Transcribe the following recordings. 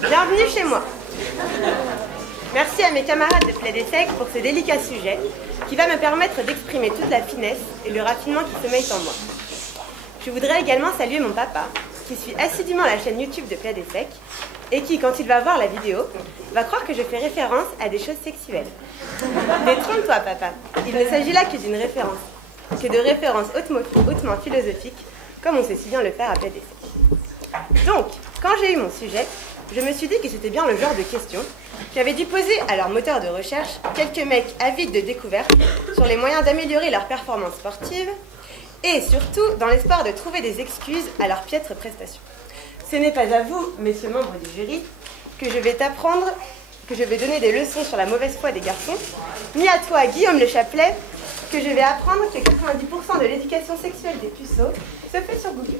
Bienvenue chez moi. Merci à mes camarades de Plaid et Sec pour ce délicat sujet qui va me permettre d'exprimer toute la finesse et le raffinement qui sommeillent en moi. Je voudrais également saluer mon papa qui suit assidûment la chaîne YouTube de Plaid et Sec et qui, quand il va voir la vidéo, va croire que je fais référence à des choses sexuelles. Détrompe-toi, papa. Il ne s'agit là que d'une référence, que de références hautement philosophiques, comme on sait si bien le faire à Plaid et Sec. Donc, quand j'ai eu mon sujet, je me suis dit que c'était bien le genre de questions qu'avaient dû poser à leur moteur de recherche quelques mecs avides de découvertes sur les moyens d'améliorer leur performance sportive et surtout dans l'espoir de trouver des excuses à leur piètre prestation. Ce n'est pas à vous, messieurs membres du jury, que je vais donner des leçons sur la mauvaise foi des garçons, ni à toi, Guillaume Le Chapelet, que je vais apprendre que 90% de l'éducation sexuelle des puceaux se fait sur Google.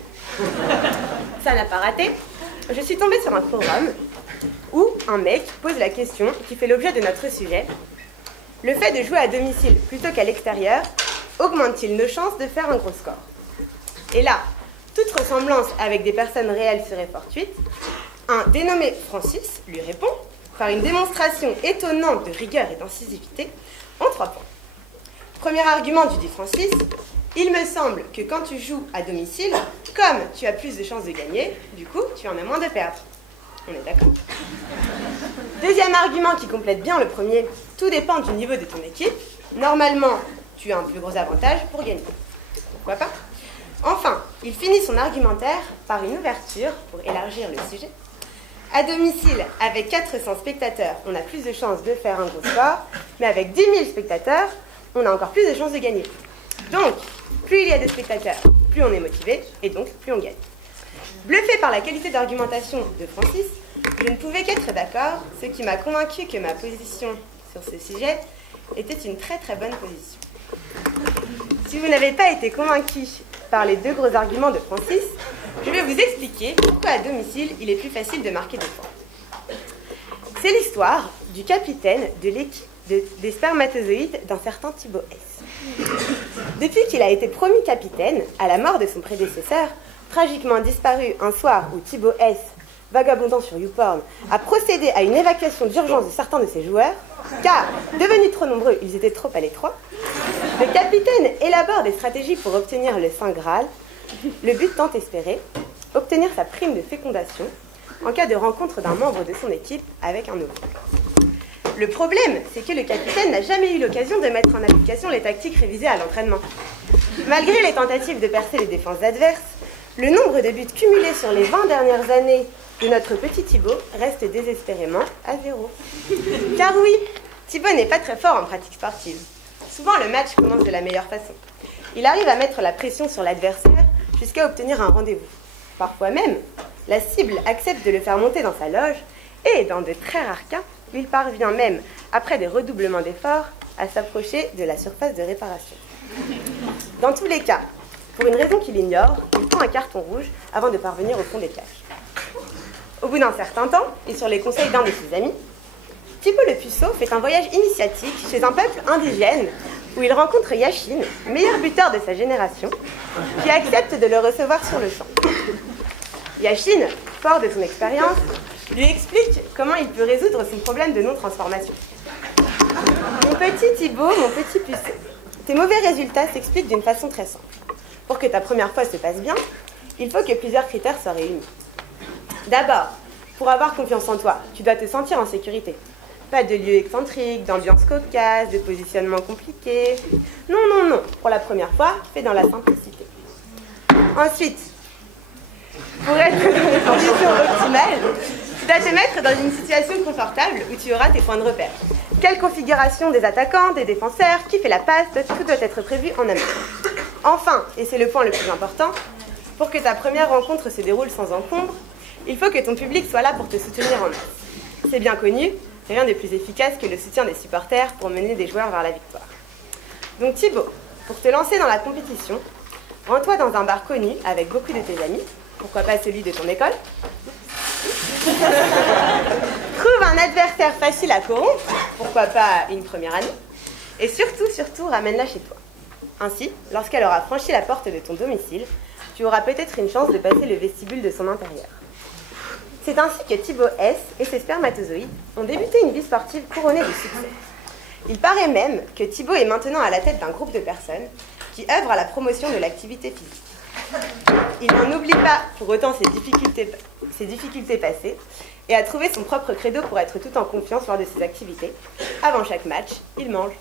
Ça n'a pas raté. Je suis tombée sur un forum où un mec pose la question qui fait l'objet de notre sujet. Le fait de jouer à domicile plutôt qu'à l'extérieur augmente-t-il nos chances de faire un gros score? Et là, toute ressemblance avec des personnes réelles serait fortuite. Un dénommé Francis lui répond par une démonstration étonnante de rigueur et d'incisivité en 3 points. Premier argument du dit Francis, il me semble que quand tu joues à domicile, comme tu as plus de chances de gagner, du coup, tu en as moins de perdre. On est d'accord? Deuxième argument qui complète bien le premier, tout dépend du niveau de ton équipe. Normalement, tu as un plus gros avantage pour gagner. Pourquoi pas? Enfin, il finit son argumentaire par une ouverture pour élargir le sujet. À domicile, avec 400 spectateurs, on a plus de chances de faire un gros score, mais avec 10 000 spectateurs, on a encore plus de chances de gagner. Donc, plus il y a de spectateurs, plus on est motivé, et donc plus on gagne. Bluffé par la qualité d'argumentation de Francis, je ne pouvais qu'être d'accord, ce qui m'a convaincu que ma position sur ce sujet était une très très bonne position. Si vous n'avez pas été convaincu par les 2 gros arguments de Francis, je vais vous expliquer pourquoi à domicile, il est plus facile de marquer des points. C'est l'histoire du capitaine de l'équipe des spermatozoïdes d'un certain Thibaut S. Depuis qu'il a été promu capitaine, à la mort de son prédécesseur, tragiquement disparu un soir où Thibaut S, vagabondant sur YouPorn, a procédé à une évacuation d'urgence de certains de ses joueurs, car, devenus trop nombreux, ils étaient trop à l'étroit, le capitaine élabore des stratégies pour obtenir le Saint Graal, le but tant espéré, obtenir sa prime de fécondation en cas de rencontre d'un membre de son équipe avec un nouveau. Le problème, c'est que le capitaine n'a jamais eu l'occasion de mettre en application les tactiques révisées à l'entraînement. Malgré les tentatives de percer les défenses adverses, le nombre de buts cumulés sur les 20 dernières années de notre petit Thibaut reste désespérément à 0. Car oui, Thibaut n'est pas très fort en pratique sportive. Souvent, le match commence de la meilleure façon. Il arrive à mettre la pression sur l'adversaire jusqu'à obtenir un rendez-vous. Parfois même, la cible accepte de le faire monter dans sa loge et, dans de très rares cas, il parvient même, après des redoublements d'efforts, à s'approcher de la surface de réparation. Dans tous les cas, pour une raison qu'il ignore, il prend un carton rouge avant de parvenir au fond des cages. Au bout d'un certain temps, et sur les conseils d'un de ses amis, Thibaut le Puceau fait un voyage initiatique chez un peuple indigène où il rencontre Yachine, meilleur buteur de sa génération, qui accepte de le recevoir sur le champ. Yachine, fort de son expérience, lui explique comment il peut résoudre son problème de non-transformation. Mon petit Thibaut, mon petit Puceau, tes mauvais résultats s'expliquent d'une façon très simple. Pour que ta première fois se passe bien, il faut que plusieurs critères soient réunis. D'abord, pour avoir confiance en toi, tu dois te sentir en sécurité. Pas de lieu excentrique, d'ambiance cocasse, de positionnement compliqué. Non, non, non. Pour la première fois, fais dans la simplicité. Ensuite, pour être dans les conditions optimales, tu dois te mettre dans une situation confortable où tu auras tes points de repère. Quelle configuration des attaquants, des défenseurs, qui fait la passe, tout doit être prévu en amont. Enfin, et c'est le point le plus important, pour que ta première rencontre se déroule sans encombre, il faut que ton public soit là pour te soutenir en masse. C'est bien connu, rien de plus efficace que le soutien des supporters pour mener des joueurs vers la victoire. Donc Thibaut, pour te lancer dans la compétition, rends-toi dans un bar connu avec beaucoup de tes amis, pourquoi pas celui de ton école. Trouve un adversaire facile à corrompre, pourquoi pas une première année. Et surtout, ramène-la chez toi. Ainsi, lorsqu'elle aura franchi la porte de ton domicile, tu auras peut-être une chance de passer le vestibule de son intérieur. C'est ainsi que Thibaut S et ses spermatozoïdes ont débuté une vie sportive couronnée de succès. Il paraît même que Thibaut est maintenant à la tête d'un groupe de personnes qui œuvrent à la promotion de l'activité physique. Il n'en oublie pas pour autant ses difficultés passées et a trouvé son propre credo pour être tout en confiance lors de ses activités. Avant chaque match, il mange.